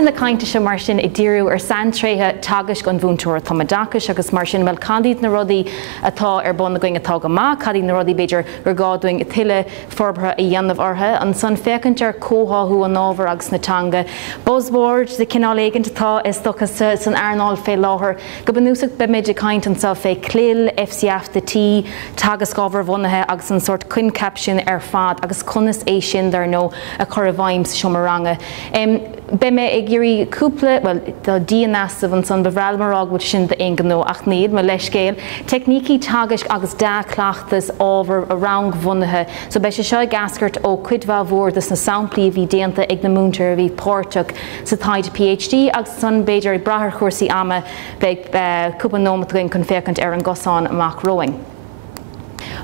ábhar na cainte se mar sin I dtíriú ar saintréithe tagas gon mhúinteora Tumoideachais agus mar sin bhfuil cadíd na rudaí atá ar bun na going atá go má, cadíd na rudaí beidir gur gádoing Tionól Forbartha I dhéanamh ortha, an san fécinint ar cóthathú an ábhar agus na teanga. Buzzword de cinál éigent atá is dochas san airnáil fé láthair, go banúsach be méid caint an sa fé clil, FCF tagas gábhar bhunaithe agus an sort cin caption ar fad agus conas é sin dar nó a chur a bhaim seo maranga. Be me ag géirí cúpla, well, the DNA an san bhreal marag bud sin de ingan nó ach níd me leis céil, technící tagas agus dea-chleachtas ábhar a rang bhunaithe. So be se seo gascart ó cuidmhá mhórdas na samplaí bhí déanta ag na mhúinteora bhí páirteach sa taigde PhD agus san beidir brathir chuirsaí ama beag cúpa nómat goin chun fécinint ar an gosán amach roing.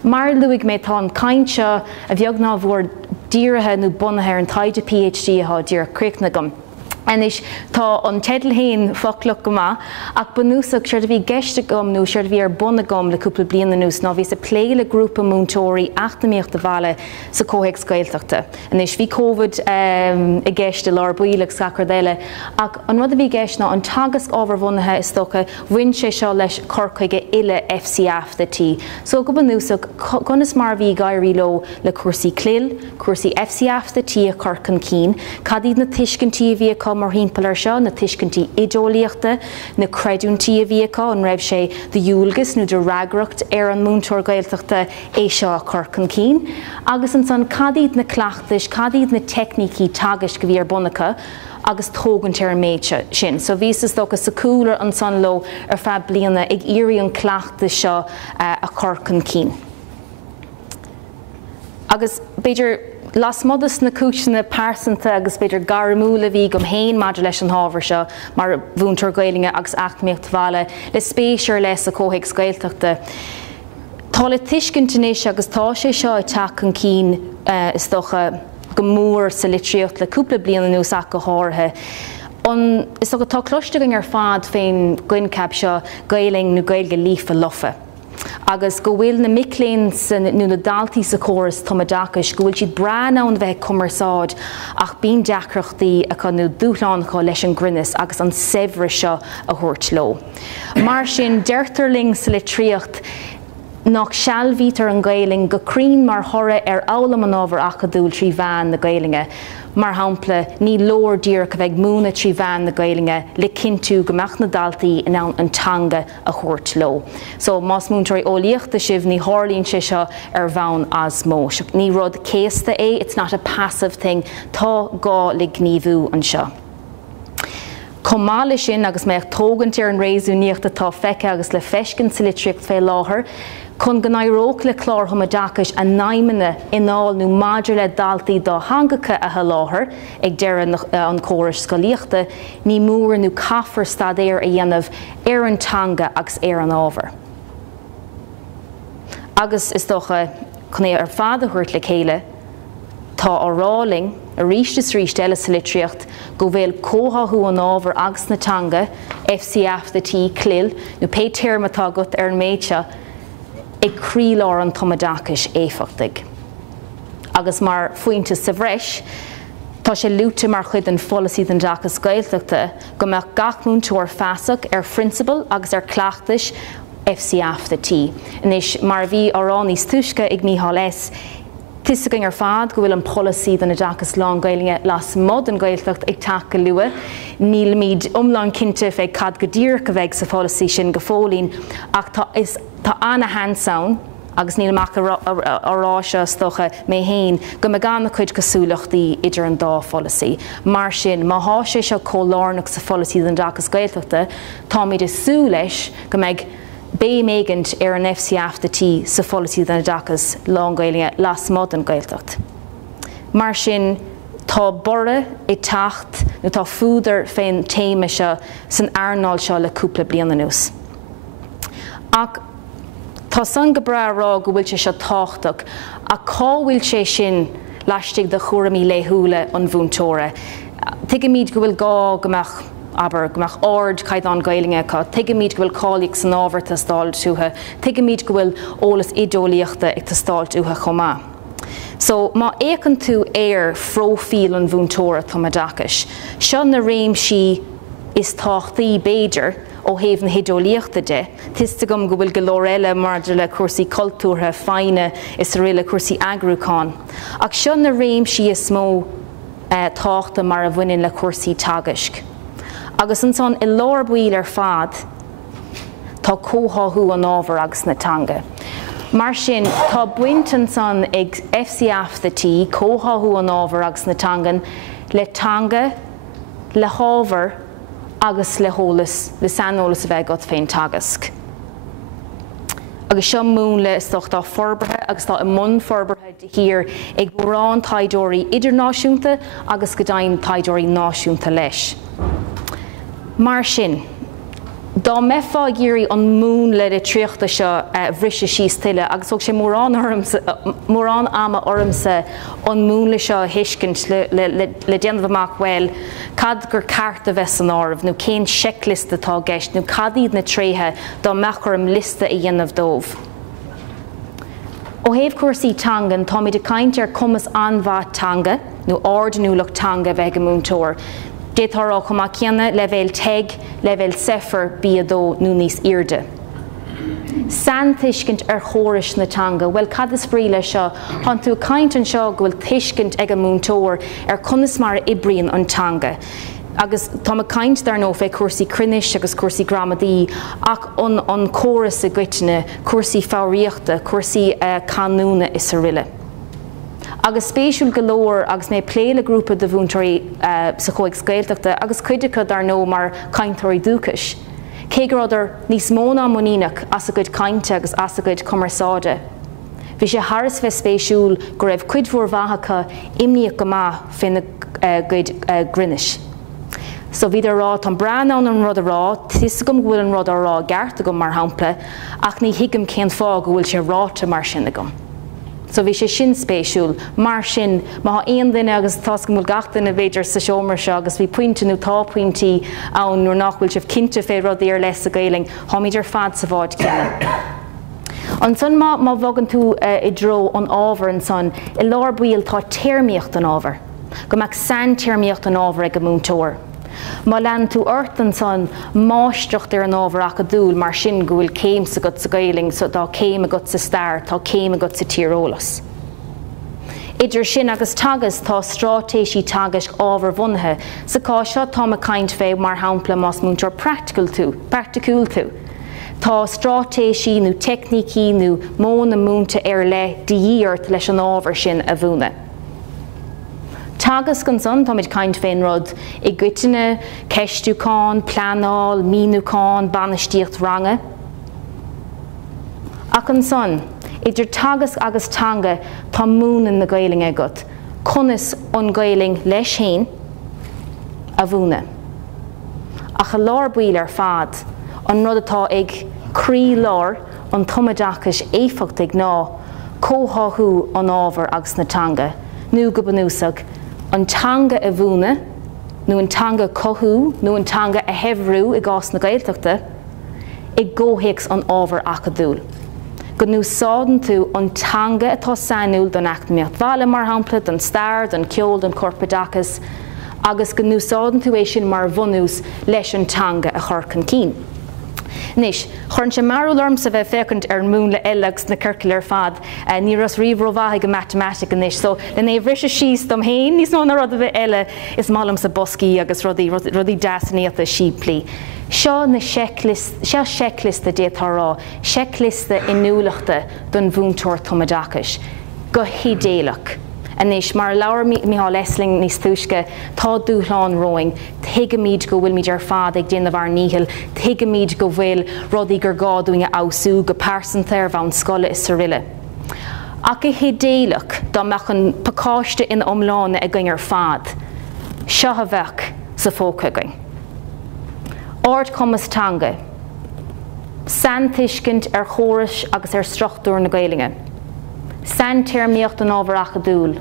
Mar luigh mé tá an cainte a bheag ná bhór dhírigh nó bunaithe an taigde PhD a dtír críochnagam. Anis tá an tedal héin folach go má ach banúsach seir bhí geiste gom nó seir bhí ar buna gom le cúpla bliana nús ná bhí sa pléile grúpa mhúinteoirí 8 bhile sa comhthéacs Gaeltachta. Anis bhí COVID I gceiste lár-buíleach sacardéile ach an rud a bhí geist ná an tagas ábhar bhunaithe is stocha bhain sé seo leis corcaige ile FCF. So go banúsach conas mar bhí gairí lo le cuasaí clil, cuasaí FCF a corcan cín, cadíd na tuiscintí a bhí mar hímpel seo na tuiscintí idiolaíochta na creidúntí a bhíá an raibh sé d'iúlgus nó de ragracht ar an mhúinteora Gaeltachta é seo corcan cín. Agus an san cadíd na cleachtas, cadíd na technící tagas go bhí ar bunacha agus tógann ar méid sin. So bhí is dochas sa cúlar an san lo ar fad bliana ag iarraí an cleachtas seo a corcan cín. Agus beidir las modas na cúisina pásanta agus beidir garamúla bhí gom héin maidir leis an ábhar seo mar bhúinteora Gaeilge agus 8 bhile le spéisiúr leis a comhthéacs Gaeltachta. Tá le tuiscintanéis agus tá sé seo teach an cín is docha go mór sa litríocht le cúpla bliana nús ach go háirithe. Is docha tá cloisteáin ar fad féin gcuincab seo Gaeling nó Gaeilge lífa lofa. Agus go bhfuil na micléin nó na daltaí sa córas Tumoideachais go bhfuil siad brean ann bheith cumarsáid ach bíon deacreachtaí a chu nó dúchlánacha leis an grinnis agus an sebhra seo a thuirt leo. Mar sin deirtarling sa litríocht nach sealmhítar an Gaeling go crín mar thora ar álam an ábhar ach a dúil trí bhean na Gaeilge. Mar hampla ní lór dír go bheith múna trí bhean na Gaeilge le cinú gomach na daltaí in an teanga a thuirt leo. So más mhúinteoirí ólaíochta sibh ní hálíonn sé seo ar bhain as mó. Ní rud céasta é, it's not a passive thing, tá gá le gníomhú an seo. Comála sin agus méid tógann an réasúníochta tá feice agus le feiscin sa litríocht fé láthair, chun go nairóg le chlár Tumoideachais a naimine ináil nó maidir le daltaí dá hangacha a láthair ag deireadh an córas scolaíochta ní mór nó caithfar stadéir a dhéanamh ar an teanga agus ar an ábhar. Agus is dócha chun é ar fad a thuirt le chéile, tá áráling a rístas eile sa litríocht go bhfuil cóthathú an ábhar agus na teanga FCF clil nó pe téirmatá gut ar an méid seo ag crílár an Tumoideachais éifeachtaigh. Agus mar faointe sa bhreis, tá sé lúta mar chuid an folasí den Dachas Gaeltachta go meach gach mhúinteoir feasach ar principal agus ar cleachtas FCF. Inis mar bhí árán níos tuisce ag míthá leis, tuiscing ar fad go bhfuil an policy den Dachas lán-Ghaeilge las mod an Gaeltacht ag take go luath, níl míad umlán cinnte fé cad go dtír go bheith sa policy sin go fólín ach tá anna handsaun agus níl mac ará seo stocha mé héin go me gan chuid cosúlachtaí idir an dá policy. Mar sin má há sé seo cólárnach sa policy den Dachas Gaeltachta, tá míad is sú leis go meid bé méigint ar an FCF sa policy den Dachas lán-Ghaeilge las mod an Gaeltacht. Mar sin tá bora I tacht nó tá fúdar féin téime seo san airnáil seo le cúpla bliana nús. Ach tá san go bra rá go bhfuil sé seo táchtach a cá bhfuil sé sin leistigh de chuairimí léthúla an bhúinteora. Tuige míad go bhfuil gá gomach aber gomach ord caiid an Gaeilge cá, tuige míad go bhfuil cálaigh san ábhar tá stáil túthe, tuige míad go bhfuil ólas idiolaíochta ag tá stáil túthe chomá. So, má écan tú fróifíl an mhúinteora Tumoideachais. Seo na réimsí is taugtaí beidir ó thaobh na hidreolaíochta de. Tista gom go bhfuil go leor eile mar le cuasaí cultúrtha fáine is riile cuasaí agrúcháin. Ach seo na réimsí is mó táchta mar a bhaineann le cuasaí tagasc. Agus an son I leor buail ar fad tá cótháthú an ábhar agus na teanga. Mar sin, tá buint an son ag FCAF-thatí cótháthú an ábhar agus na teangan le teanga, le hábhar agus le hólas, le sanolos a bheith got féin tagasc. Agus seo mún le is tá Forbartha agus tá mún Forbartha de hir ag mórán taighdeoirí idirnáisiúnta agus go dainn taighdeoirí náisiúnta leis. Mar sin, dá mefa géirí an mún le de tríochta seo bhrisise síos tuile agus thug sé mórán ama ormsa an mún le seo hiiscint le déanamh amach bhfuil cad gur ceart a bheits an árbh nó cén checklist atá gceist nó cad iad na tréthe dá mechar am lista a dhéanamh dómh. Ó thaobh cuasaí teangan tá muid a cainte ar cumas anmhaith teanga nó iar-bhunleibhéil teanga bheith go mhúinteora. Détará chumá ceanna le bhéil teig, le bhéil seifar bíadó nó níos irde. San tuiscint ar chórais na teanga, bhfuil cad is brí le seo, an tú caint an seo go bhfuil tuiscint ag a mhúinteoir ar conas mar ibrion an teanga. Agus tá caint dar nó fé cuasaí cruinis agus cuasaí gramadí ach an chóras a gcuiteanna, cuasaí fáíochta, cuasaí canúna is a riile. Agus spéisiúil go leor agus mé pléile grúpa de bhúinteoirí sa chomhthéacs Gaeltachta agus cuideacha dar nó mar cainteoirí dúchais. Cé gur idir níos mó ná muíneach as a gcuid cainte agus as a gcuid cumarsáide. Bhí sé haras bheith spéisiúil go raibh cuid mhórmhaitheacha imníoch go maith fin na gcuid grinis. So bhí rá tá brean an rud a rá, tusa gom bhfuil an rud a rá gearrta go mar hampla ach ní hiigim cén fá go bhfuil sé ráta mar sin agam. So bhí sé sin spéisiúil, mar sin má aon duine agus tá go bhfuil gach duine bhéidir sa seomar seo agus bhí pointe nó tá pointí ann nuair nach bhfuil sibh cinnte fé rudaí ar leis a Gaeilge, tháinig ar fad sa bháid ceanna. An son má bhagan tú I dro an ábhar an son, I leor buail tá téirmíocht an ábhar, go mbeadh san téirmíocht an ábhar ag go mhúinteoir. Má lean tú ort an son máisteacht ar an ábhar aghaidh mar sin go bhfuil céim sa got sa Gaeilge, so tá céim a got sa stair, tá céim a got sa tíreolalas. Idir sin agus tagas tá strátéisí tagas ábhar bhunaithe, sa cá seo tá a caint fé mar hampla más múnteoir practicúil tú. Tá strátéisí nó technicí nó mó na múnta ar le díart leis an ábhar sin a bhúna. Tagas gan son, tá muid caint féin rud I gcuiteanna, ceistúcháin, pleanáil, míniúcháin, banistíocht range. Ach an son, idir tagas agus teanga tá múnan na Gaeilge agat, conas an Gaeilge leis féin a bhúna. Ach a leor buail ar fad, an rud atá ag crí leor an Tumoideachais éifeacht ag ná cótháthú an ábhar agus na teanga, nó go banúsach, an teanga a bhúna, nó an teanga cothú, nó an teanga a heimhrú I gás na Gaeltachta, I ggóthéacs an ábhar aghaidh. Go núsáideann tú an teanga atá sainiúil don eachtaíocht bhaile mar hampla, don stair, don ceol, don corpadachas, agus go núsáideann tú é sin mar bhunús leis an teanga a chorcan cín. Nis, chorn sé marúil orm sa bheith fécant ar mún le eileagus na circiil ar fad, ní ras ríomhrómhaithe go matematic an nis, so le né bhrisise síos dom héin, níos nó na rud a bheith eile is málam sa boscaí agus rudaí deasnaíochta síplí. Seo na checklist a détarrá, checklist inniúlachta don bhúinteoir Tumoideachais, go hidéalach. Anis mar leabhar Mícheál Essling níos túisce tá dúshlán roing, thuige míid go bhfuil míid ar fad ag déanamh ar níhil, thuige míid go bhfuil rudaí gur gáúinge ausú go páirsanna ar bhhunscola is sa riile. Ach I hidéalach dá mechan pacáiste in omlána a gcuing ar fad, seo a bheith sa fócaing. Ord comas teanga, san tuiscint ar chórais agus ar struchtúr na Gaeilge. San téirmíocht an ábhar aghaidh,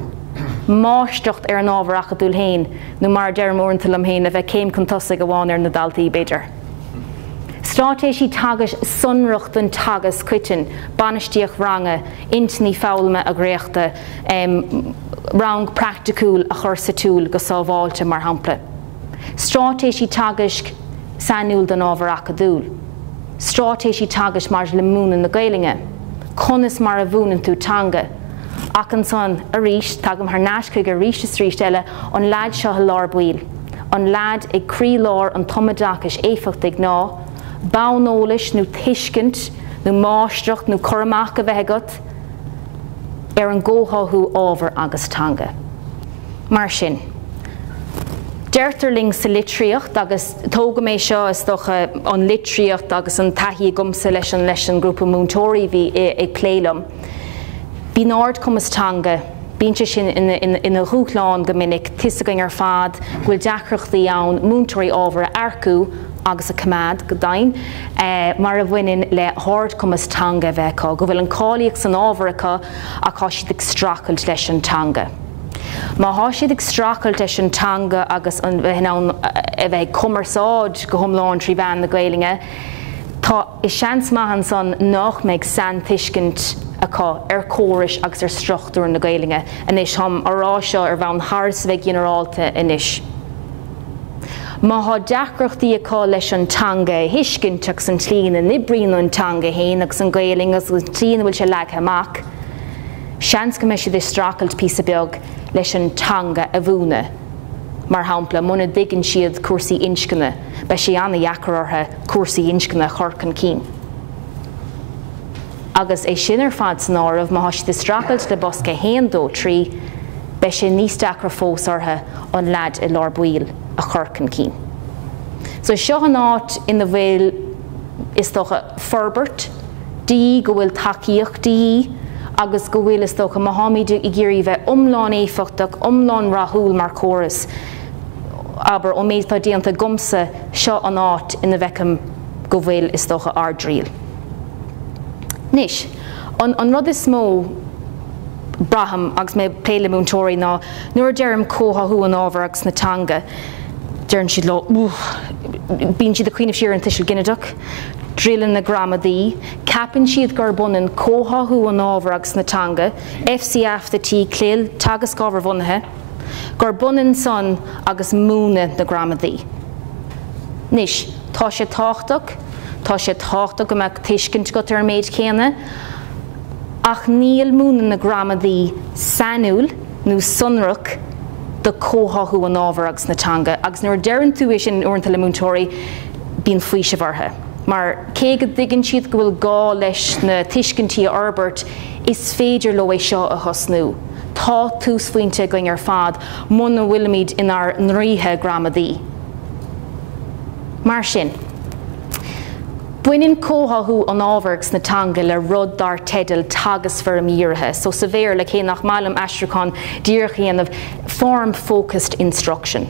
máisteacht ar an ábhar aghaidh héin, nó mar dearmórntal am héin a bheith céim chun tosaigh go bháin ar na daltaí beidir. Strátéisí tagas sunrucht an tagas cuitin, banistíoch range, intní fáilme a gréachta, rang practicúil a chur túil go sábháilte mar hampla. Strátéisí tagas sanúil den ábhar acadúil. Strátéisí tagas mar le múna na Gaeilge. Conas mar a bhúnan tú teanga. Ach an son a ríist, tagam haar náiscuig a ríist is ríist eile an lad seo a lár-bhuiil. An lad ag crí lár an Tumoideachais éificht ag ná, bánólis nó tuiscint nó máisteacht nó choramach a bheith agat an ggóthú ábhar agus teanga. Mar sin. Deirtarling sa litríocht agus tóga mé seo is docha an litríocht agus an taithí gumsa leis an grúpa mhúinteoirí bhí ag pléilem. Bhí náird cumas teanga, bíonn sin ina rúchláin go minic tisagang ar fad, bhfuil deacrachtaí ann mhúinteoirí ábhar arcú agus a cumad go dain, mar a bhaineann le háird cumas teanga bheitá, go bhfuil an cáilíoch san ábhar acu a cá siad ag stracailt leis an teanga. Má há siad ag stracailt leis an teanga agus a bheith cumarsáid go thomláin trí bhean na Gaeilge, tá is seans maithan san nach méid san tuiscint acu ar córais agus ar struchtúir na Gaeilge, inis thom ará seo ar bhean thras bheith generálta inis. Má há deacrachtaí acu leis an teanga hiiscinnteach san tlín in ibríonn an teanga héin agus an Gaeilge agus an tlín bhfuil se leagtha amach. Seans go mé siad is stracailt píosa beag leis an teanga a bhúna. Mar hampla, muna d'igann siad cuasaí inscinne, be sé anna dheacrartha cuasaí inscinne chorcan cín. Agus é sin ar fad san áireamh má siad is stracailt le bosca héan dó trí, be sé níos deacra fós ortha an lad I lár-bhuiil a chorcan cín. So seo an áit ina bhfuil is dócha Forbart, dí go bhfuil takeíochtaí, agus go bhfuil is dócha Mohammed I ggéirí bheith umlán éifichtach, umlán rathúil mar chóras, aber ó méid tá díanta gumsa seo an áit ina bhecem go bhfuil is dócha ardríal. Nis, an rud is smó braham agus mé pléile mhúinteoirí ná nuair dearm cóthathú an ábhar agus na teanga, dearn siad lo, bíonn siad a cuioineh siar an tiisiil gineadach, drillan na gcleachtas, capann siad gur bunan cóthathú an ábhar agus na teanga, FCF the tí cléil tagas gábhar bhunaithe, gur bunan son agus múna na gcleachtas. Nis, tá sé táchtach go meach tuiscint go ar méid céanna, ach níl múna na gcleachtas sanúil nó sunrach do cóthathú an ábhar agus na teanga, agus nuair deireann tú é sin uaireanta le mhúinteoirí bíonn faoise bhartha. Mar cé go d'igann siad go bhfuil gá leis na tuiscintí Arbert is féidir le é seo a thosnú. Tá tús faointe going ar fad muna bhfuilimiid inar nríthe gcleachtas. Mar sin, buineann cóthathú an ábhar agus na teanga le rud dar teidil tagas fear míoirthe, so sa bhéir le cé nach mailim astruachán dhírigh anamh form-focused instruction.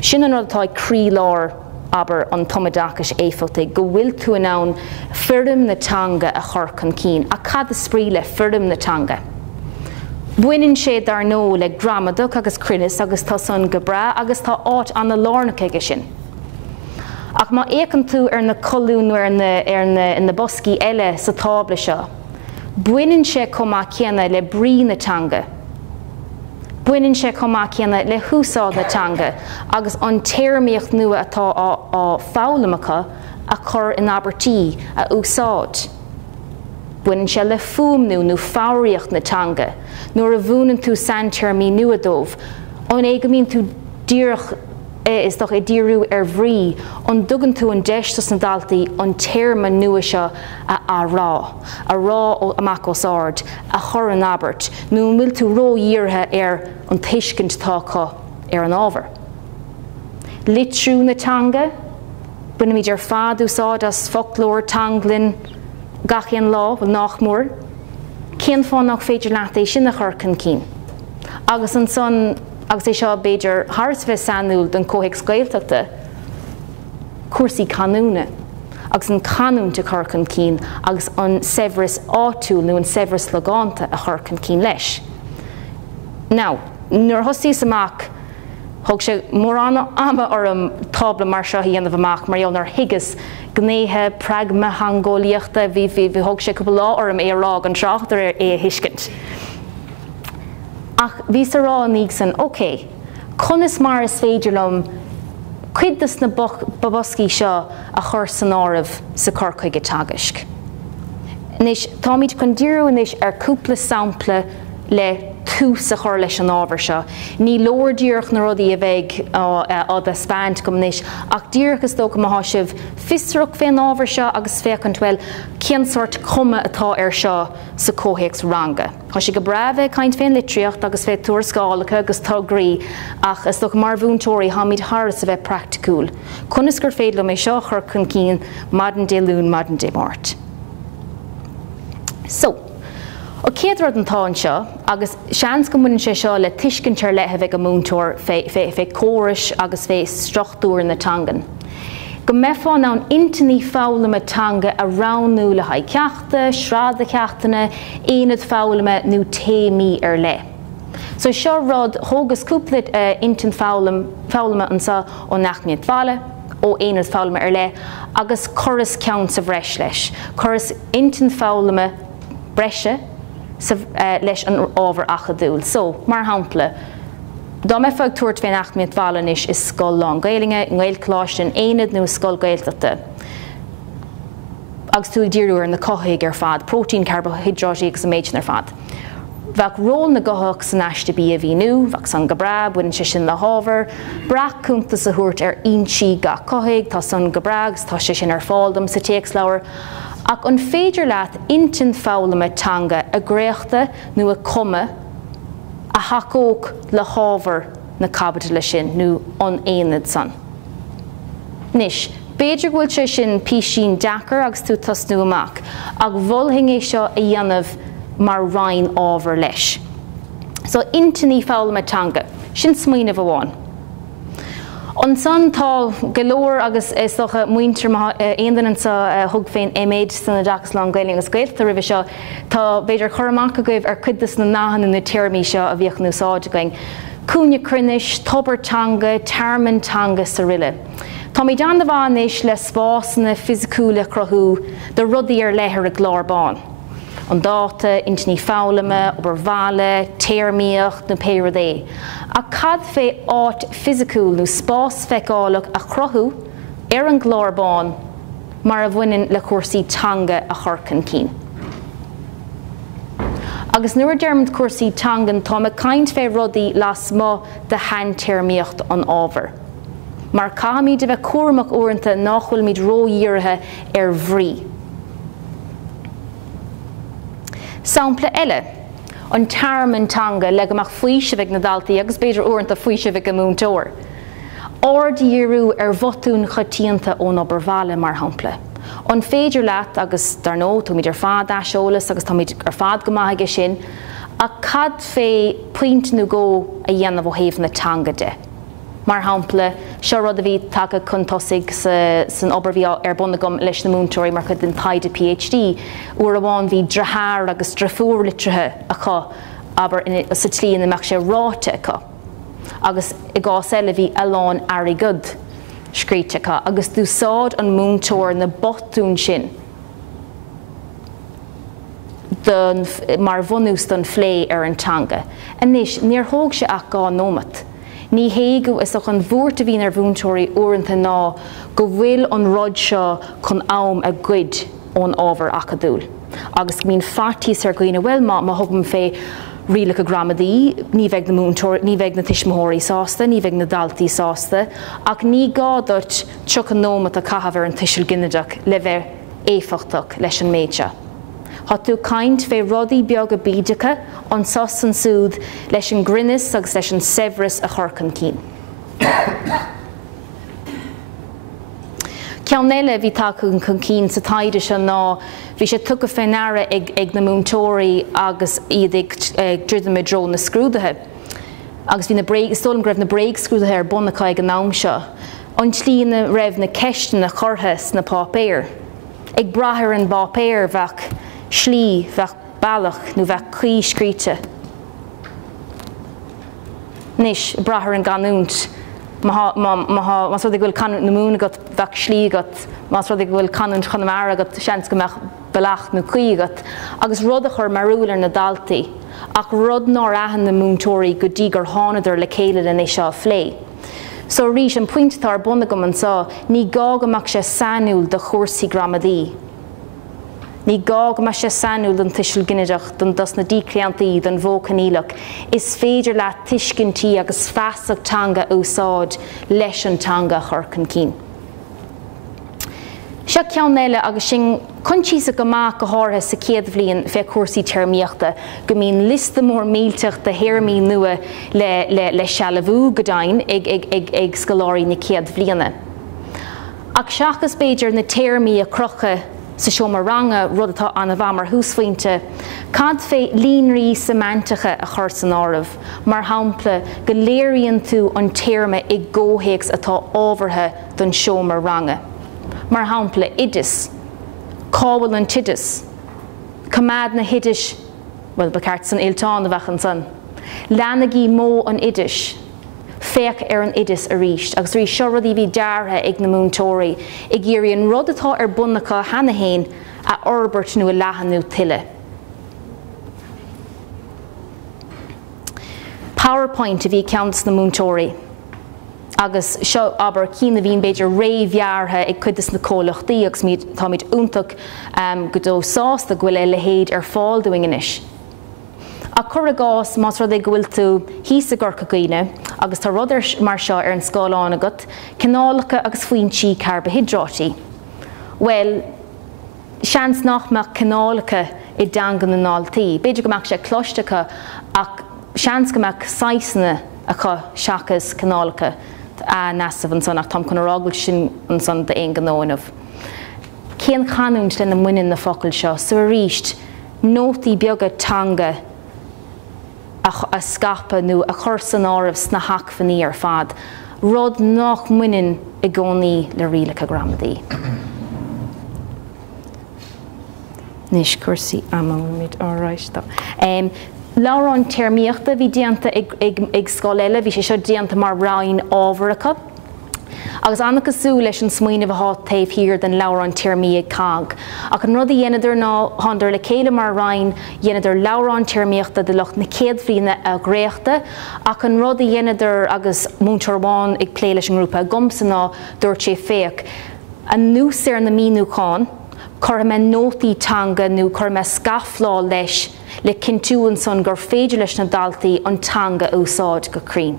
Sin an rud atá crí lár aber an Tumoideachais éificht go bhfuil tú an ann firm na teanga a chorcan cín, a cad a sprí le firm na teanga. Buineann sé dar nó le gramadach agus crinnis agus tá son go bra agus tá áit an na lárnach aige sin. Ach má éacann tú ar na colún ar na boscí eile sa tábla seo, buineann sé comá céanna le brí na teanga. Buineann sé comá céanna le húsáid na teanga agus an téirmíocht nua atá á fáilmeacha a chur in Abertí a úsáid. Buineann sé le fúmnú nó fáiríocht na teanga, nuair a bhúnann tú santéirmí nua dómh, an é go mbíonn tú dhírigh is doch é díriú ar bhrí, an dugann tú an deistas na daltaí an téirme nua seo a rá ó amach os ard, a chur an Abert, nó bhfuil tú ró dhírthe ar an tuiscint tácha ar an ábhar. Litrú na teanga, buineann míid ar fad úsáid as folklór tanglinn gachéan lá bhfuil nach mór, cén fáin nach féidir leat é sin na chorcan cín. Agus an son agus é seo beidir thras bheith sanúil don comhthéacs Gaeltachta, cuasaí canúna, agus an canúnta chorcan cín, agus an severas áitiúil nó an severas legánta a chorcan cín leis. Now, nuair thosaíos amach Thug sé mór ama orm tabla mar seo dhéanamh amach mar dheonnar higas gnéithe pragma hangóíochta bhí thug sé cúpla lá orm é rá an seachtar é hiiscint. Ach bhí sa rá níg san, OK, conas mar is féidirlumm cuidas na baboscaí seo a chur san áireamh sa corcaige tagasc. Nis tá míid chun díreú inis ar cúpla sampla le tús a chur leis an ábhar seo. Ní leor díreach na rudaí a bheith á a spáint gom níos, ach díreach is tócha maith sibh fiosrach fé an ábhar seo agus fécant bhfuil cén sort cuma atá ar seo sa comhthéacs ranga. Tá si go breabh caint féin litríocht agus fé tuairscálacha agus tograí ach is tócha mar mhúinteoirí hamid thras a bheith practicúil. Conas gur féadlumm é seo chur chun cín madan dé lún madan dé mát. So, ó céad rud an táin seo, agus seans go muinn sé seo le tuiscintear lethe bheith go mhúinteoir fé córas agus fé struchtúr na tangan. Go meáin an intaní fálamh teanga a rán-inniúlachtaí ceachta, sráidthe ceachtainna, éad fálamh nó téimí ar le. So seo rud thógus cúpla intin fálamh ansa ó nachmíad bhaile, ó éad fálamh ar le, agus choras ceann sa bhreis leis. Choras intin fálamh breise leis an ábhar aghaidh. So, mar hampla, dá me fág tuairt féin achmíad bhaile is scoil lán-Ghaeilge, Gaeltachta, éad nó scoil Gaeltachta. Agus tú díreú ar na cothaigh ar fad, prótín, carbohydráidí agus méid ar fad. Bheadh ról na gothach san aiste bí a bhíú, bheadh san go breá, buin sé sin le hábhar, breach cúnta sa thuairt ar ionsaí ga cothaigh, tá san go breags, tá sé sin ar fáildom sa téacs leabhar. Ach an féidir leat intin fálamh teanga a gréachta nó a cuma a hacóg le hábhar na cabbada lei sin nó an éanad san. Nis, béidir bhfuil sé sin písín deachar agus tú tasnú amach, ach bhulthing é seo a dhéanamh mar rainn ábhar leis. So intaní fálamh teanga, sin smaoinemh amháin. An san tá golóir agus is socha mhúinteora aondan sa thug féin éméid san isteachas lán-Ghaeilge agus Gaeltachta roimh seo, tá beidir chur amach agaibh ar cuidas na náhan na tíirmí seo a bhíoch úsáide going. Cúne cruinis, tobar teanga, terman teanga sa riile. Tá mí dean na bhanis le spás na fisiciúla crothú de rudaí ar lethir a gláirbáin. An dáta, intaní fálamh, obair bhaile, téirmíocht nó péad é. A cad fé áit fisiciúil nó spás feicálaach a chrothú ar an gláirbáin mar a bhaineann le cuasaí teanga a chorcan cín. Agus nuair dearmid cuasaí teangan tá me caint fé rudaí las má de hain téirmíocht an ábhar. Mar caimid a bheith cuaramach uaireanta nach bhfuil míid ródhíorithe ar bhrí. Sampla eile, an terman teanga le go amach faoise bheith na daltaí agus beidir uaireanta faoise bheith go mhúinteora. Ardíarú ar bhotún chatíanta ón obair bhaile mar hampla. An féidir leat agus dar nó tú míid ar fad eisiolalas agus tá míid ar fad go maithaige sin, a cad fé puint nó go a dhéanamh ó thaobh na teanga de. Mar hampla, seo rud a bhí take chun tosaigh san obair bhí ar-bhunleibhéil leis na mhúinteoirí mar chud den taigde PhD, uair amháin bhí drathar agus drafuair litrithe acu, aber sa tlíon amach sé ráte acu. Agus i gás eile bhí eáin airigud scríte acu, agus dúsáid an mhúinteoir na botún sin mar bhunús don phlé ar an teanga. Anis, níor thóg sé ach gá nómat. Ní héigiú is an bhuairt a bhín ar bhúinteoirí uaireanta ná go bhfuil an rud seo chun am a gcuid ón ábhar aghaidh. Agus mín fartíos ar gcuoine bhfuil má thugam fé rialacha a gramadaí, ní bheith na mhúinteoirí, ní bheith na tuismitheoirí sásta, ní bheith na daltaí sásta, ach ní gádart tuach an nómat a caitheamh ar an tuisiil gineadach le bheith éifeachtach leis an méid seo. Tá tú caint fé rudaí beag a bídeacha an sos an súd leis an grinnis agus leis an sebhras a chorcan cín. Ceann eile bhí take an cín sa taigde se ná bhí sé tucha féinara ag na mhúinteoirí agus iad ag dridan me dro na scrúdathe. Agus bhí na stolam go raibh na breig scrúdathe ar bunachaig an nám seo. An tlí na raibh na ceistin na chorthas na pápéir. Ag brathir an bápéir bheith slí, bheith bailach nó bheith chuí scríte. Nis, brathir an ganúnt mas rud ag bhfuil canúint na múna agat bheith slí agat, mas rud ag bhfuil canúint chunamara agat seans go mbeadh bealach nó cuí agat, agus rud a chur marúil ar na daltaí, ach rud nóir aithin na mhúinteoirí go dtí gur tháineadar le céile in é seo phlé. So rís an mhúinteora buna go an sá, ní gá amach sé sanúil de chóirsaí gramadí. Ní gá amach sé sanúil don tuisiil ginneadach don dos na díchleantaí don bhócanílach. Is féidir le tuiscintí agus feasach teanga úsáid leis an teanga chorcan cín. Se ceann eile agus sin contíos a go maith go háirithe sa céad bhliain feadh cuasaí teirmíochta go mbíonn lista mór mílteach de héirmí nua le sealamhú go dainn ag scoláirí na céad bhliaine. Ach seachas b'éidir na téirmí a crocha sa seomar-ranga rud atá anna bhamar húsfuointe, cad fé líonraí semantacha a chur san áireamh, mar shampla go léiríonn tú an téirme ag ggóthéacs atá ábhartha don seomar-ranga. Mar shampla idis, cábhfuil an tidis, cumad na hidis, well beceart san iltáin a bheachan san, leanagaí mó an idis, féach ar an idis a ríist, agus rí seo rudí bhí deartha ag na mhúinteoirí, ag iarraíonn rud atá ar bunacha hena héin a orbert nó a leathanú tuile. PowerPoint a bhí ceantas na mhúinteoirí. Agus seo aber cína bhíon beidir réamhheartha ag cuidas na comhtháitaí agus tá míid úntaach go dó sásta go bhfuil le héad ar fáil doing inis. A chur a gás más rud ag bhfuil tú híos a gcurcha gaoine agus tá rud mar seo ar an scáileán agat cineálacha agus faointí carbohidrátaí. Well, seans nach meach cineálacha i deanga na náltaí. Beidir go mbeadh sé cloisteacha ach seans go mbeadh saisna a chu seachas cineálacha a neamh an son ach tám chun aráglail sin an son de aon gnóinmh. Cén chanúint le na muine na focail seo, so a ríist nótaí beaga teanga a scapa nó a chur san áireamh sna haicmhaí ar fad, rud nach muinen i gcónaí le rialacha gramadaí. Nis cuasaí amamid áráis tá. Leabhar an teirmíochta bhí déanta ag scáil eile, bhí sé seo déanta mar ráin ábharacha. Agus annach cosú leis an smaoinemh a taobh hir den leabhar an teirmí ag cag. Ach an rud a dhéanaidir ná handar le céile mar ráin dhéanaidir leabhar an teirmíochta de lucht na céad bhliaine a gréachta, ach an rud a dhéanaidir agus múinteoireáin ag plé leis an grúpa gomsa ná dúirt sé féach. An nús ar na míúcháin, chur me nótaí teanga nó chur me scaflá leis le cintiúin son gur féidir leis na daltaí an teanga úsáid go crín.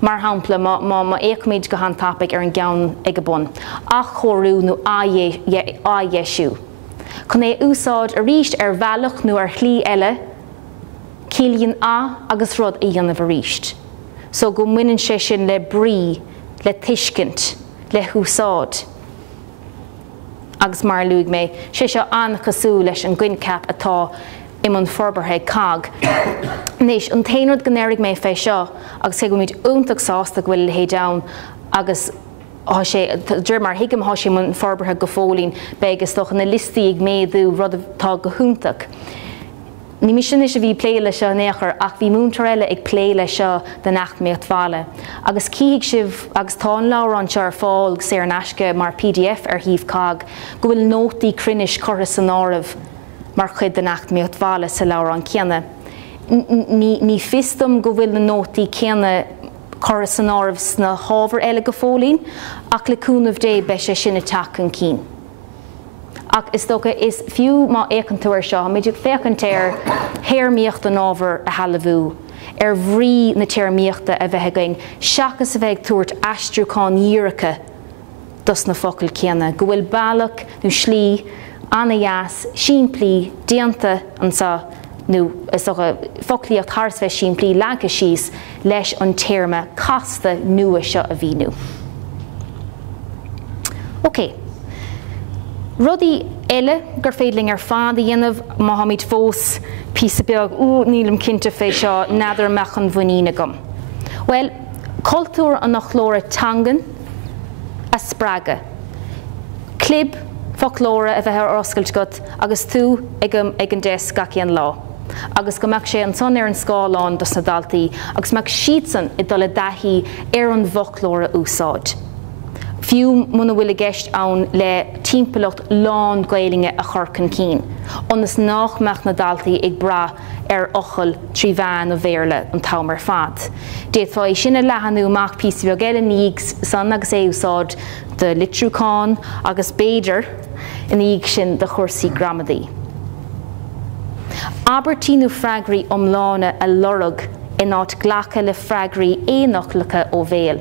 Mar shampla má éicmid go hantápaigh ar an gceann ag a bun, ach chorú nó áhéisiú. Chun é úsáid a ríist ar bhealach nó ar chlí eile, cílíonn agus rud a dhéanamh a ríist. So go muineann sé sin le brí, le tuiscint, le húsáid. Agus mar luigh mé, sé seo annachasú leis an gcuincap atá Tionól Forbartha cag. Nis an taonrad go ndeirigh mé fé seo agus sé go míid úntaach sásta go bhfuil le héad ann agus dúir mar hiigim há sé Tionól Forbartha go fólín begus doch na listaí ag méadú rud atá go húntaach. Ní mi sin is a bhí pléile seo néachar ach bhí mhúinteora ag pléile seo den nacht méocht bhaile. Agus cíigh sibh agus tá an leabhar an seo ar fáil sé an aisce mar PDF ar thaobh cag go bhfuil nótaí crinnis churas san áireamh mar chuid den nacht méocht bhaile sa leabhar an céanna. Ní fistam go bhfuil na nótaí céanna churas san áireamh sna hábhar eile go fólín ach le cúnamh dé be sé sinna teach an cín. Ach is tócha is fiú má éiceantúir seo, méidir féacantéir hairmíocht an ábhar a halamhú, ar bhrí na teirmíochta a bheith going, seachas a bheith tuairt aistriúcháin dhíricha dus na focail céanna, go bhfuil bailach nó slí, annaheas, siimplí, déanta an sa nó is tócha foclaíocht thars bheith siimplí leacha síos leis an téirme casta nua seo a bhíú. Okay. Rudí eile gur féidling ar fád a dhéanamh má haid fós písa beag nílim cinnte fé seo nadidir mechan Dhuinnín agam. Well, cultúr an nach chlóra teangan a sppraga. Clib folklóra a bheith ar Ollscoil agus tú ag an des gaci an lá. agus go mbeadh sé an son ar an scáilán dos na daltaí, agus mbeadh siad san I dul daithí ar an bhoclóra úsáid. Fiú muna bhfuil gceist ann le timpeallacht lán-Ghaeilge a chorcan cín, ionas nachmeach na daltaí ag bra ar ochel treabhadh ó bhéarla an tamar fad. Déadfá sinna leathanú amach píosa bheag Gaeilge san agus é úsáid de litrúcháin agus béidir in íag sin de chursaí gramadaí. Abertínú freagraí omlána a lorug in áit ghlacha le freagraí éachlacha ó bhéal.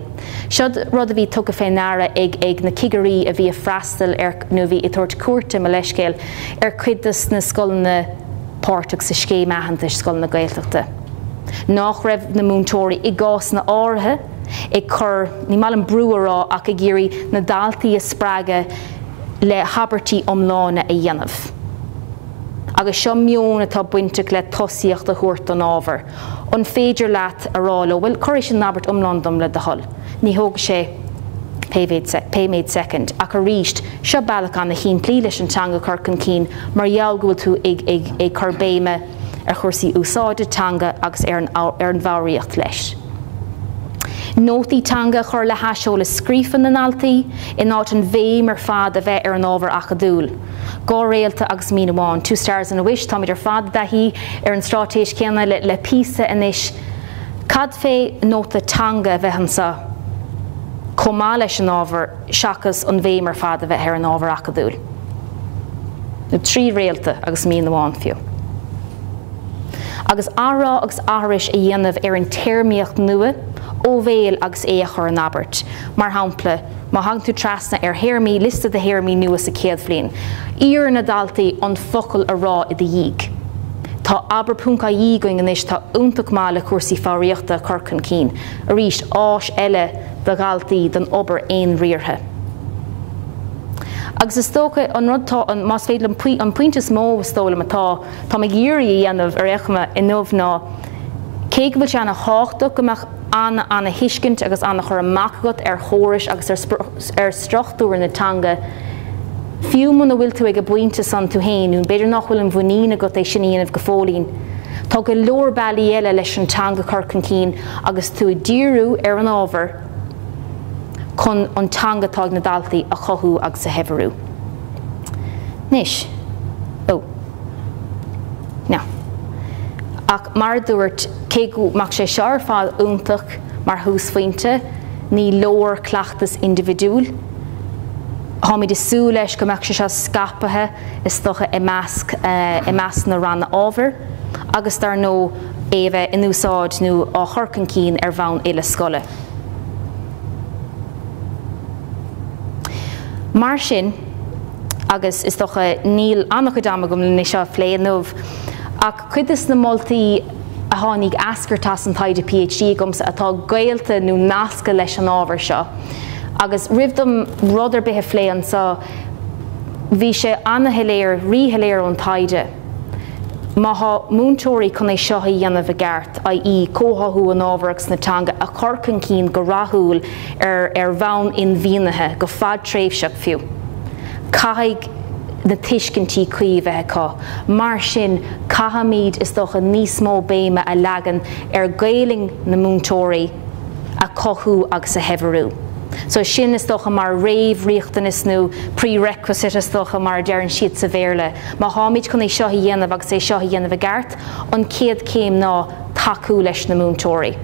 Siod rud a bhí tugad féinara ag na cigarí a bhí a freastal nó bhí I tuairt cuairte me Leiscéal ar cuidas na scoilna páirteach sa scé mehananta scoilna Gaeltachta. Nach raibh na mhúinteoirí I gás na áirithe ag chur ní mal an brúará ach ag géirí na daltaí a sppraga le habertí omlána a dhéanamh. Agus seo mion atá buinte le tosaíocht a thuairt an ábhar. An féidir leat arála bhfuil chuir sin nabart umlandam le de hol. Ní thóg sé péméid second ach a ríist seo bailach an na hín plí leis an teanga corcan cín mar gheall go bhfuil tú ag churbéime ar chursaí úsáide teanga agus ar an bhairíocht leis. Nótaí teanga chur le haisceola scrífan na naltaí in áit an bhéim ar fad a bheith ar an ábhar achadúil. Gá réalta agus mí amháin, 2 stars in a wish, tá idir fad daithí ar an strátéis céanna le písa inis. Cad fé nóta teanga bheithansa comá leis an ábhar seachas an bhéim ar fad a bheith ar an ábhar achadúil. 3 réalta agus mí amháin fiú. Agus árá agus áris a dhéanamh ar an téirmíocht nua ó bhéal agus é a chur an abert. Mar hampla, má hang tú trasna ar hairmí lista de hairmí nua sa céad bhliain. Iar na daltaí an focail a rá I de dhíig. Tá iar-bhuncaí going inis tá iontach má le cuasaí fáiríochta corcan cín, a ríist áis eile de galtaí den obair éon riartha. Agus is tócha an rudtá an más féile an puinte smó stóla atá tá me géirí dhéanamh ar éachma in nómh ná cé go bhfuil se anna háchtach gomach anna hiiscint agus anna chur amachgat ar chóris agus ar strachtúir na teanga. Fiú muna bhfuil tú ag a buinte san tú héanún, beidir nach bhfuil an Dhuinnín agat é sin íanamh go fólín. Tá go leor bailí eile leis an teanga corcan cín agus tú díriú ar an ábhar chun an teanga tág na daltaí a chothú agus a heimhreú. Nis. Ná. Ach mar dúirt cé go mac sé sear fád iontach mar húsfuinte ní leor cleachtas individuúil. Háid is sú leis go meach sé se scapathe is stocha I meas na ran ábhar, agus dar nó éheith in úsáid nó á chorcan cín ar bhain éile scoile. Mar sin, agus is stocha níl annach go dáma gom le seo phléanmh, ach cuidas na moltaí a tháinig ascartas an taigde PhD gomsa atá Gaelta nó nasca leis an ábhar seo. Agus ribhdom rudidir bithe phléan sa bhí sé anna-heléir, rí-heléir an taigde. Má ha mhúinteoirí chun é seo dhéanamh a gceart, i.e. cóthathú an ábhar agus na teanga a chorcan cín go rathúil ar bhain in bhíonathe go fad tréimhseach fiú. Caiigh na tuiscintí cuomhethe cá. Mar sin caihamíd is dócha níos mó béime a leagan ar gailing na mhúinteoirí a cothú agus a heimhreú. So sin is dócha mar réamh-riachtanas nó prerequisite is dócha mar dearann siad sa bhéarla. Má hámid chun é seo dhéanamh agus é seo dhéanamh a gceart, an céad céim ná taú leis na mhúinteoirí.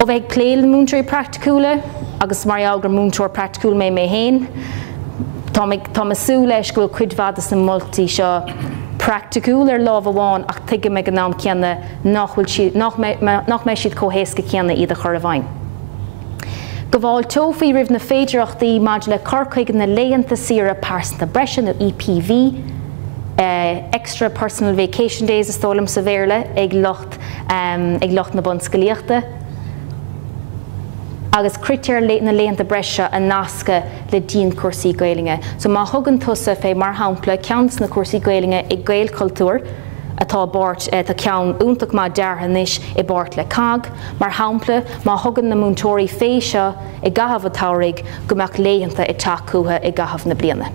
Ó bheith pléil mhúinteoirí practicúla, agus mar eall gur mhúinteoir practicúil mé héin, tá masú leis go bhfuil cuidmhadas na moltaí seo practicúil ar lámh amháin ach tuige me go nám ceanna nach mé siad comhthéacs ceanna iad a chur a bhain. Go bháil tófaí ribh na féidireachtaí maid le corcaigh na léanta sira pásanta breise nó EPV, extra personal vacation days is tólam sa bhéarla ag locht na bhunscolaíochta. Agus critéir na léanta breise a nasca le dín cuasaí Gaeilge. So má thugann tusa fé mar hampla ceantas na cuasaí Gaeilge i Gaelcultúr atá bart tá ceann iontach má deartha níos I bart le cag, mar hampla má thugann na mhúinteoirí féise I gahabh a taighde go mbeadh léanta I tacuatha I gahabh na bliana.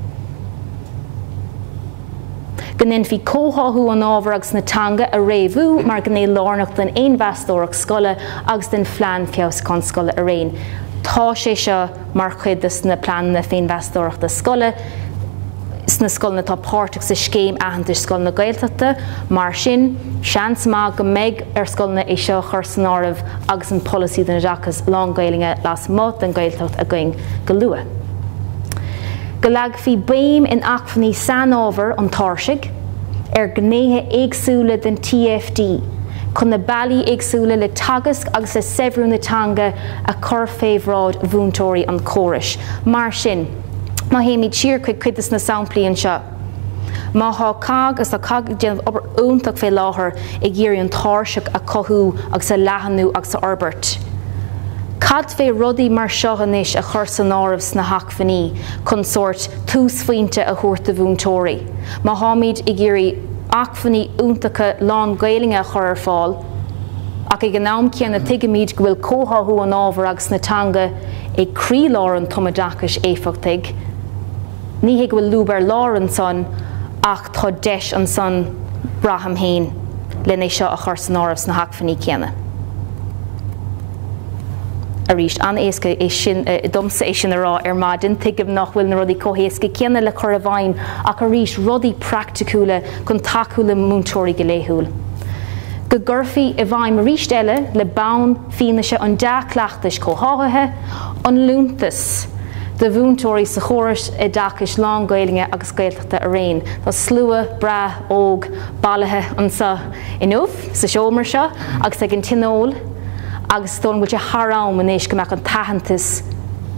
Gannén fi cóthú an ábhar agus na teanga a réimhú mar ganné lárnach den éon bheastóireach scoile agus den phlean feabhscán scoile a réin. Tá sé seo mar chuid na pleanna féin bheastóireach de scoile, sna scoil na tá páirteach sa scéim aitheantar scoil na Gaeltachta, mar sin seans má go méid ar scoil na é seo chur san áireamh agus an policy den Dhuinníachas lán-Ghaeilge las mát den Gaeltacht a going go luath. Go leag fi béim in achfaní san ábhar an táirseach ar gnéthe éagsúla den TFD, chun na bailí éagsúla le tagas agus le seibhreú na teanga a chur féhráid mhúinteoirí an córais. Mar sin, má héimi tír chuid is na samplaíonn seo. Má há cág as a cág déanamh obair úntaach fé láthair i gcéirí an táirseach a cothú agus a leathanú agus a orbert. Cad fé rudaí mar seo anois a chur san áireamh sna haicmhaní chun sort tús faointe a thabhairt mhúinteoirí. Má háimid i gcéirí achmhaní úntacha lán-Ghaeilge a chur ar fáil, ach ag an nám ceanna tuigeamid go bhfuil cóthú an ábhar agus na teanga ag crí láran Tumoideachais éifeachtaigh, ní go bhfuil lúbar láran son ach tá deis an son braham héin lena seo a chur san áireamh sna haicmhaní ceanna. A ríist an éasca é sin domsa é sin ará ar maidin tuigim nach bhfuil na rudaí cóhéasca ceanna le chur a bhain ach a ríist rudaí practicúla chun takeúla mhúinteoirí go léithúil. Go gurfaí i bhaim ríist eile le bán fianaise an dea-chleachtas comhtháite an lúntas de mhúinteoirí sa chórais i dteachais lán-Ghaeilge agus Gaeltachta a réin. Tá slua, bra, óg, bailithe an sa inmh sa seomar seo agus ag an Tionól agus dón bhfuil tharám anois go mbeadh an taitheantas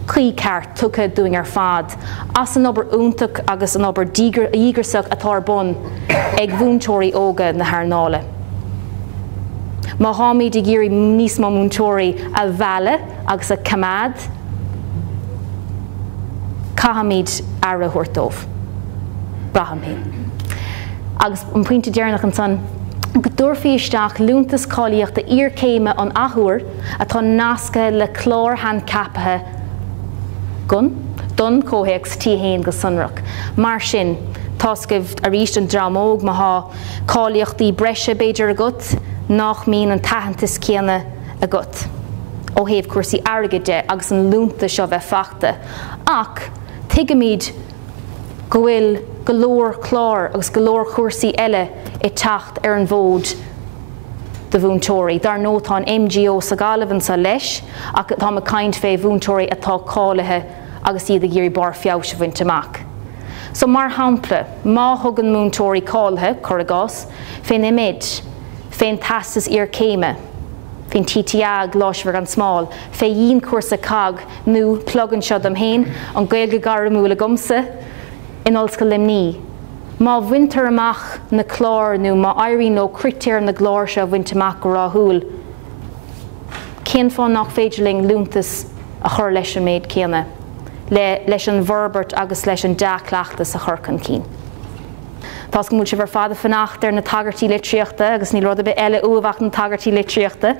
clíceart tucha doing ar fad as an obair úntaach agus an obair dígreasach atá bun ag mhúinteoirí óga na thárnála. Má háimid i gcéirí níos mó mhúinteoirí a bheala agus a camad, caihamid ar a thuirtómh. Brahamid. Agus an pointe dearnach an son, go dúirfaí isteach lúntas cáilíocht de iar-céime an athúir atá nasca le chlár han capathe don cóhthéacs tíhéin go sunrach. Mar sin, toscah a ríist an dramóg má há cáilíochtaí breise beidir a gut, nach mín an taitheantas céanna a gut. Ó thaobh cuasaí airgide agus an lúnta seo bheith feachta. Ach, tuigeamid go bhfuil go leor chlár agus go leor cuasaí eile i teacht ar an bhód de mhúinteoirí. Dar nó tá an MGO sa Gaillimh sa Leis ach tá a cainte fé mhúinteoirí atá cáilethe agus iad a gcéirí bar feabhse bhaint amach. So mar hampla, má thugann mhúinteoirí cáilethe chur a gás, féin imid, féin tastas iar-céime, féin títeag láisbhar an smáil, fé dhíon cuasa cag nó plugan seo am héin an Gaeilge garamúla gomsa in Ollscoil Luimnigh. Má bhaintear amach na chlár nó má éirí nó critear na glár seo bhaint amach go ráthúil. Cén fáin nach féidirling lúntas a chur leis an méid céanna, leis an bhurbart agus leis an dea-chleachtas a churcan cín. Tás go múl sé bhar fada fannacht ar na tagartí litríochta agus ní rud a bit eile uamhacht na tagartí litríochta.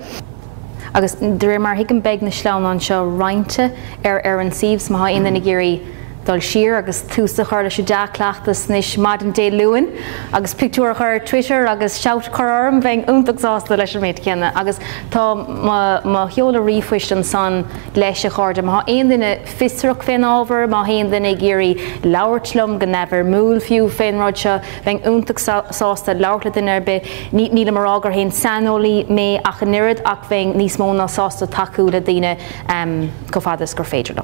Agus de mar hic an beag na sleán an seo roinnte ar an sibs má aon na géirí dul siar agus túsa chuir leis dea-chleachtas níos maidin dé luúin agus pictúr chuir Twitter agus seát chorm bheith úntaachsásta leis méid ceanna agus tá má heola riomhhuiist an san leis a chuirde má aon duine fistruach féin ábhar má aon duine géirí leabhartlumm go nebhar múl fiú féinráid seo bheith úntaachsásta leabhartla duine ar bith ní mar águr haon sanolaí mé ach an nuad ach bheith níos mó ná sásta takeú le daoine go fadas gur féidir do.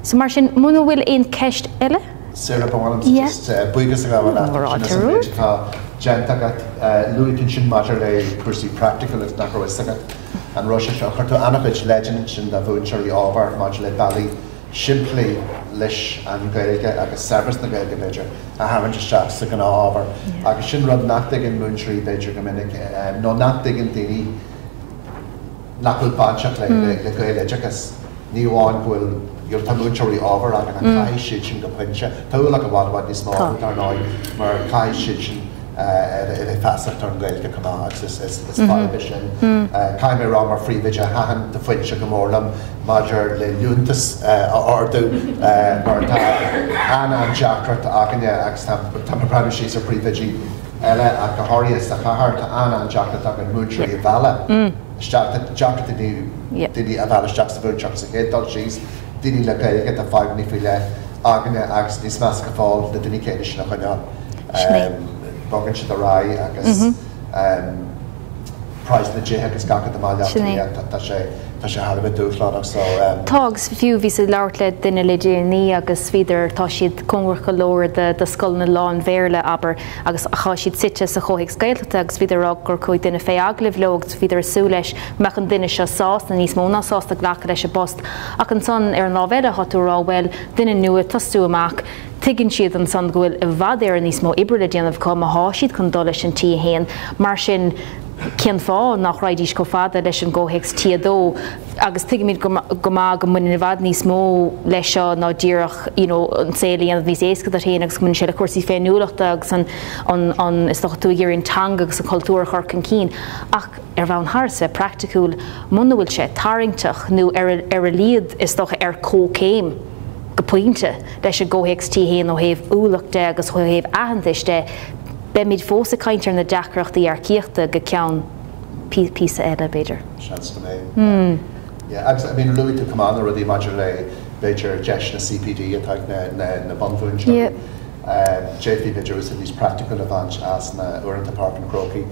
So mar sin múna bhfuil éon ceist eile? Sarah bháinam just buíogas a gábhar sin tá deantagat luaitinn sin maidir le cuasaí practical is nach roisagat an Russia seo chuirtú annachhuid legend sin a mhúinteoirí ábhar maidir le bailí siimplí leis an Gaeilge agus service na Gaeilge beidir a hahainte seach sa gan ábhar agus sin rud nachtaigh an mhúinteoirí beidir go minic nó nachtaigh an daoine nach bhfuil báseach le Gaeilgeachas ní bháin bhfuil your mhúinteoirí ábhar ag an caiith siad sin go pointe. Tá bhfuil go bhhad níos má ar ná mar caiith siad sin feasacht ar an Gaeilge cumach is fáibe sin. Caim mé rang mar phríomhaide hahan de foiinte go mórlam maidir le lúntas ardú mar ana an deachrat aganne agus tá breanú síos ar phríomhaidí eile a go háiríos a chahart ana an deachrat ag an mhúinteora bhela. Deachrat duine a bhela isteach sa bhúnteach sa chéaddal síos, duine le Gaeilge a fáganní fiile aganne agus níos meas go fáil na duine céine sin a chuine. Bogan si rai agus price na dé agus gacha am tá sé harbh dúsláach so Tágus fiú ví sé leir le duine le déanaí agus viidir tá siad conhar go leir de scoil na lán bhéirle aber agus chá siad site sa chomhthéacs Gaeltachta agus viidir gur chuid duine fé aglah legus viidir sú leis meach an duine se sás na níos móna sásta ghlacha leis a bost ach an son ar an lábhéide hatúrá bhfuil duine nua tasú amach tuigeann siad an san gohfuil a bhd ar níos mó ibre le déanamh com a háisiad chun dul leis an tí héin mar sin cén fá nach raidís go fada leis an ggóthéacs tíadó agus tuigeamid go má go muine bhd níos mó leis seo ná ddíreach an céalaí an bhís éasca a héana agus mun sé le cuasaí féinniúlachta agus an is tú gur an teanga agus an cultúr chorc an cín ach ar bhain thsa practicúil muna bhfuil sé tarringteach nó ar a líad is ar cócéim go pointe leis a ggóthéacs tí héan ó héamh úlachta agus chu héamh ahantaiste be míid fós a cainte ar na deachreachtaí iar-bhunscolaíochta go ceann písa eile beidir. Seans go mé. Agus I mean Luimnigh cumán rudí maidir le beidir deis na CPD atá na bonbhúinteora. JP beidir is níos practical avant as na uaireanta Park an Crocaí.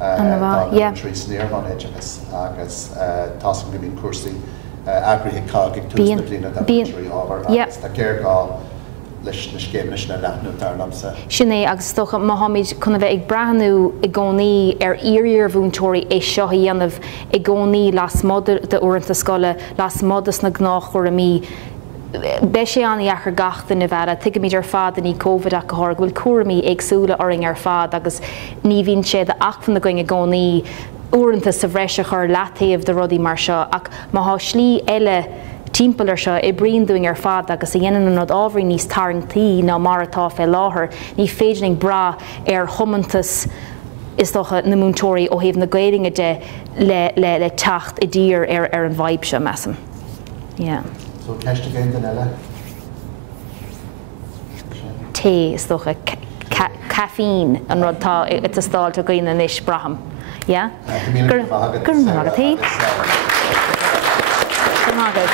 Trí sníormhanéideachas agus tásan go bhíon cuasaí agrithe cáigh tús na bliana trí ábhar agus tá géirá leis na scéimne na leathnú tarlamsa. Sinné agus stocha Mohammed chuna bheith ag breathnú i gcónaí ar iar-bhuntóirí é seo dhéanamh i gcónaí las mod de uaireanta scoile las modas na gnáchúir a mí be sé an iachar gachta na bhera tuige míid ar fad in í COVID a go bhfuil cuairimí agsúla oring ar fad agus ní bhíonn sé de achfan na going i gcónaí uaireanta sa bhreise chur leataobh de rudaí mar seo ach má há slí eile timpealar seo i bríon doing ar fad agus a dhéanaan an ábhar níos tarringtaí ná mar atá fé láthair ní féidirning bra ar thumantas is docha na múinteoirí ó thaobh na Gaeilge de le tacht i dtír ar an bhaib seo measam. So ceiste géin den eile? Té is docha caffín an rud tá it stáilte gaoine níos braham. Gur mágad tí? Gur mágad.